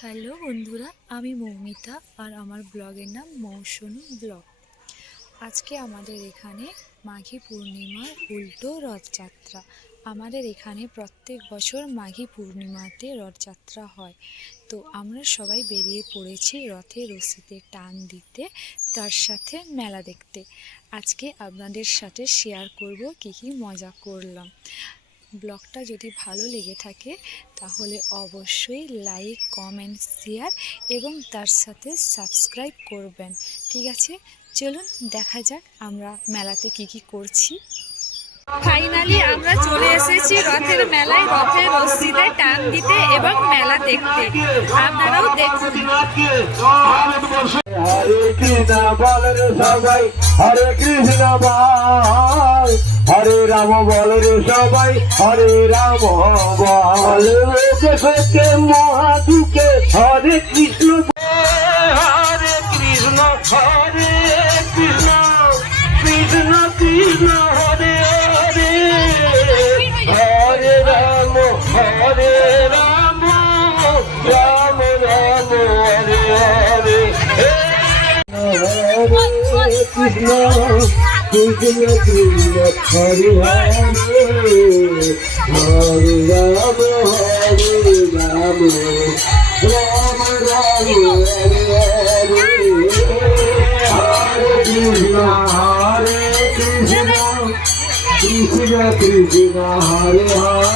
Hello বন্ধুরা, আমি মৌমিতা আর আমার ব্লগের নাম মৌসুমী ব্লগ। আজকে আমাদের এখানে মাঘী পূর্ণিমার উল্টো রথযাত্রা। আমাদের এখানে প্রত্যেক বছর মাঘী পূর্ণিমাতে রথযাত্রা হয়। তো আমরা সবাই বেরিয়ে পড়েছি রথে রশিতে টান দিতে, তার সাথে মেলা দেখতে। আজকে আপনাদের সাথে শেয়ার করব কী কী মজা করলাম। ব্লগটা যদি ভালো লেগে থাকে তাহলে অবশ্যই লাইক, কমেন্ট, শেয়ার এবং তার সাথে সাবস্ক্রাইব করবেন। ঠিক আছে, চলুন দেখা যাক আমরা মেলাতে কি কি করছি। ফাইনালি আমরা চলে এসেছি রথের মেলায়, রথের রশিতে টান দিতে এবং মেলা দেখতে। আপনারাও দেখুন। হরে কৃষ্ণ বল রে সবাই, হরে কৃষ্ণ বল, হরে রাম বল রে সবাই, হরে রাম বল। দেখে মহাদুকে হরে কৃষ্ণ, হরে কৃষ্ণ, হরে কৃষ্ণ, কৃষ্ণ কৃষ্ণ হরে হরে, হরে রাম, হরে Ram, Ram Ram Hare Hare. Hare Krishna, Krishna Krishna, Hare Hare, Hare Rama, Hare Rama, Rama Rama, Hare Hare, Hare Krishna, Hare Krishna, Krishna Krishna, Hare Hare.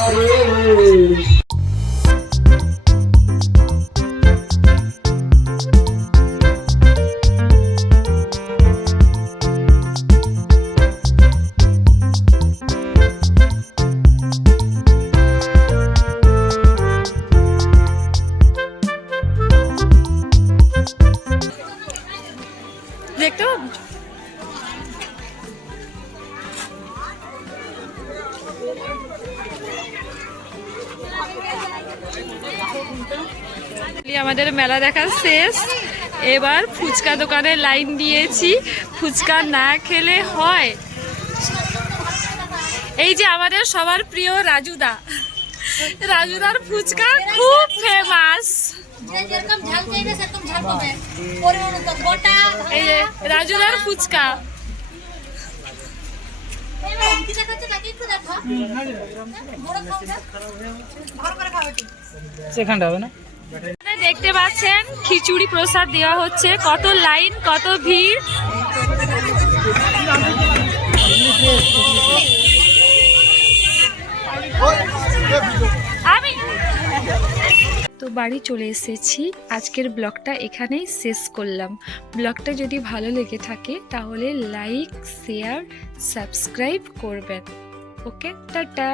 দেখতে পাবো? আমাদের মেলা দেখা শেষ। এবার ফুচকা দোকানে লাইন দিয়েছি। ফুচকা না খেলে হয়। এই যে আমাদের সবার প্রিয় রাজুদা, রাজুদার ফুচকা খুব ফেমাস। এই যে রাজুদার ফুচকা। দেখতে পাচ্ছেন খিচুড়ি প্রসাদ দেওয়া হচ্ছে। কত লাইন, কত ভিড়। আমি তো বাড়ি চলে এসেছি। আজকের ব্লগটা এখানেই শেষ করলাম। ব্লগটা যদি ভালো লেগে থাকে তাহলে লাইক, শেয়ার, সাবস্ক্রাইব করবেন। ওকে, টাটা।